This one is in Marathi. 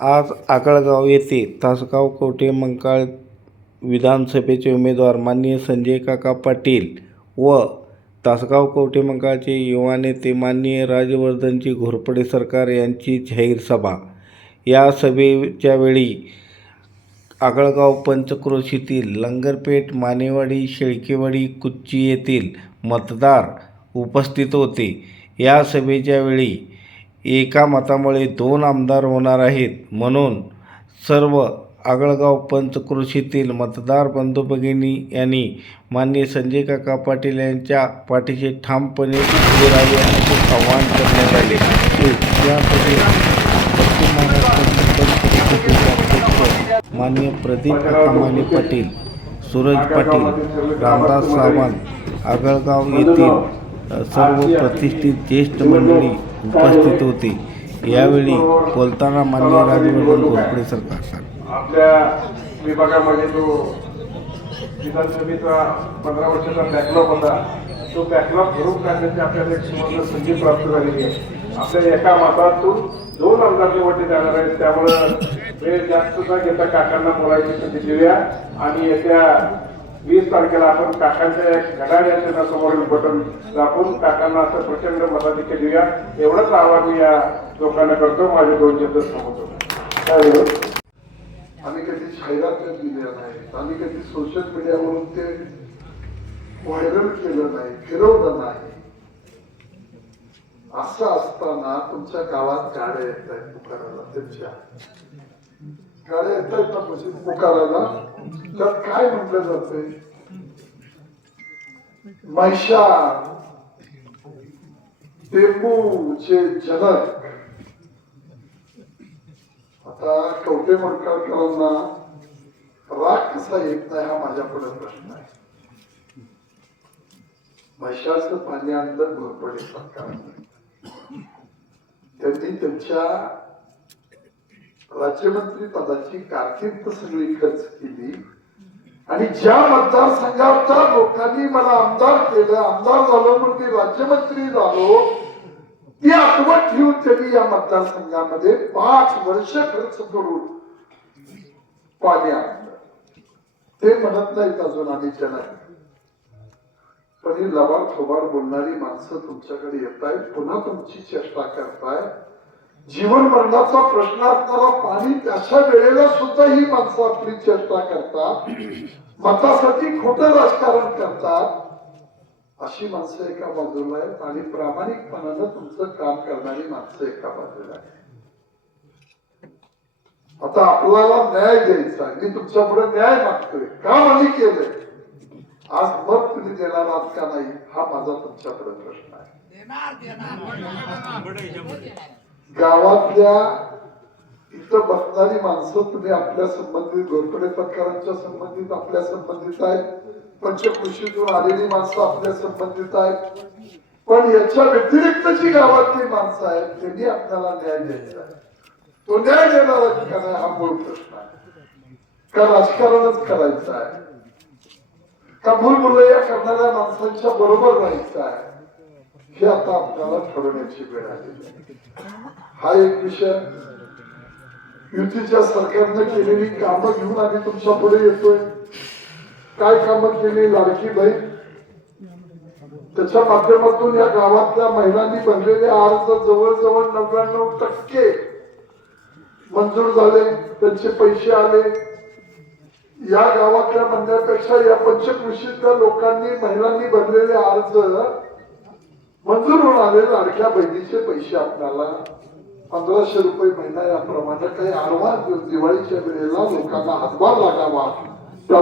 आज आकळगाव येथे तासगाव कवठे मंकाळ विधानसभेचे उमेदवार माननीय संजय काका पाटील व तासगाव कवठे मंकाळचे युवा नेते माननीय राजवर्धनजी घोरपडे सरकार यांची जाहीर सभा या सभेच्या वेळी आगळगाव पंचक्रोशीतील लंगरपेठ मानेवाडी शेळकेवाडी कुच्ची येथील मतदार उपस्थित होते. या सभेच्या वेळी एका मतामुळे दोन आमदार होणार आहेत म्हणून सर्व आगळगाव पंचक्रोशीतील मतदार बंधू भगिनी यांनी माननीय संजय काका पाटील यांच्या पाठीशी ठामपणे उभे राहावे असे आवाहन करण्यात आले. यासाठी पश्चिम महाराष्ट्र अध्यक्ष माननीय प्रदीप कामाने माने पाटील सूरज पाटील रामदास सावंत आगळगाव येथील सर्व प्रतिष्ठित ज्येष्ठ मंडळी उपस्थित होते. यावेळी बोलताना मान्य राजवर्धन घोरपडे सरकार आपल्या विभागामध्ये जो विधानसभेचा पंधरा वर्षाचा बॅकलॉग होता तो बॅकलॉग भरून काढण्याची आपल्याला एक सुवर्ण संधी प्राप्त झालेली आहे. आपल्या एका मतातून दोन आमदार निवडले जाणार आहेत त्यामुळं वेळ जास्त न घेता काकांना बोलायची संधी देऊया. आणि येत्या वीस तारखेला आपण काकांच्या एक घड्याळ बटन दाखवून काकांना असं प्रचंड मताधिक्य देऊया एवढंच आवाहन मी या लोकांना करतो. माझे दोन शब्द थांबवतो आम्ही कधी जाहिरात दिल्या नाहीत आम्ही कधी सोशल मीडियावरून ते व्हायरल केलं नाही फिरवलं नाही. असं असताना तुमच्या गावात गाड्या येत आहेत पुकारायला त्यांच्या. गाड्या येत आहेत ना म्हणजे पुकारायला. त्यात काय म्हटलं जाते मैशार टेंबूचे जनक. आता कवटे मडकरकरांना राग कसा येत नाही हा माझ्यापुढे प्रश्न आहे. म्हैशाचं पाणी आणलं घोरपडे सरकारनं त्यांनी त्यांच्या राज्यमंत्री पदाची कारकीर्द सगळी खर्च केली. आणि ज्या मतदारसंघाच्या लोकांनी मला आमदार केलं आमदार झालो म्हणून मी राज्यमंत्री झालो ती आठवण ठेवून त्यांनी या मतदारसंघामध्ये पाच वर्ष खर्च करून पाणी आणलं. ते म्हणत नाहीत अजून आम्ही जनक पण ही लबाड थोबाड बोलणारी माणसं तुमच्याकडे येत आहेत पुन्हा तुमची चेष्टा करताय जीवन मरणाचा प्रश्न असणारा पाणी त्याच्या वेळेला सुद्धा ही माणसं आपली चेष्टा करतात. मतासाठी खोटं राजकारण करतात. अशी माणसं एका बाजूला आहेत आणि प्रामाणिकपणानं तुमचं काम करणारी माणसं एका बाजूला आहेत. आता आपल्याला न्याय द्यायचा आहे. मी तुमच्यापुढे न्याय मागतोय. काम आम्ही केलंय? आज मत तुम्ही देणार आहात का नाही हा माझा तुमच्याकडे प्रश्न आहे. गावातल्या इथं बसणारी माणसं तुम्ही आपल्या संबंधित घोरपडे पत्रकारांच्या संबंधित आपल्या संबंधित आहेत. पंचकृषीतून आलेली माणसं आपल्या संबंधित आहेत. पण याच्या व्यतिरिक्त जी गावातली माणसं आहेत त्यांनी आपल्याला न्याय द्यायचा आहे. तो न्याय देणार आहे हा मूळ प्रश्न आहे. का राजकारणच करायचं आहे? का भूलभुलैया करणाऱ्या माणसांच्या बरोबर राहायचं आहे? हे आता आपल्याला ठरवण्याची वेळ आलेली आहे. हा एक विषय. युतीच्या सरकारनं केलेली कामं घेऊन आम्ही तुमच्यापुढे येतोय. काय कामं केली लाडकी बाई त्याच्या माध्यमातून या गावातल्या महिलांनी बनलेले अर्ज जवळजवळ नव्याण्णव टक्के मंजूर झाले. त्यांचे पैसे आले. या गावातल्या म्हणण्यापेक्षा या पंचकृषीतल्या लोकांनी महिलांनी भरलेले अर्ज मंजूर होणारे आले लाडक्या बहिणीचे पैसे आपल्याला पंधराशे रुपये महिना याप्रमाणे काही आडवा दिवाळीच्या वेळेला लोकांना हातभार लागावा. त्या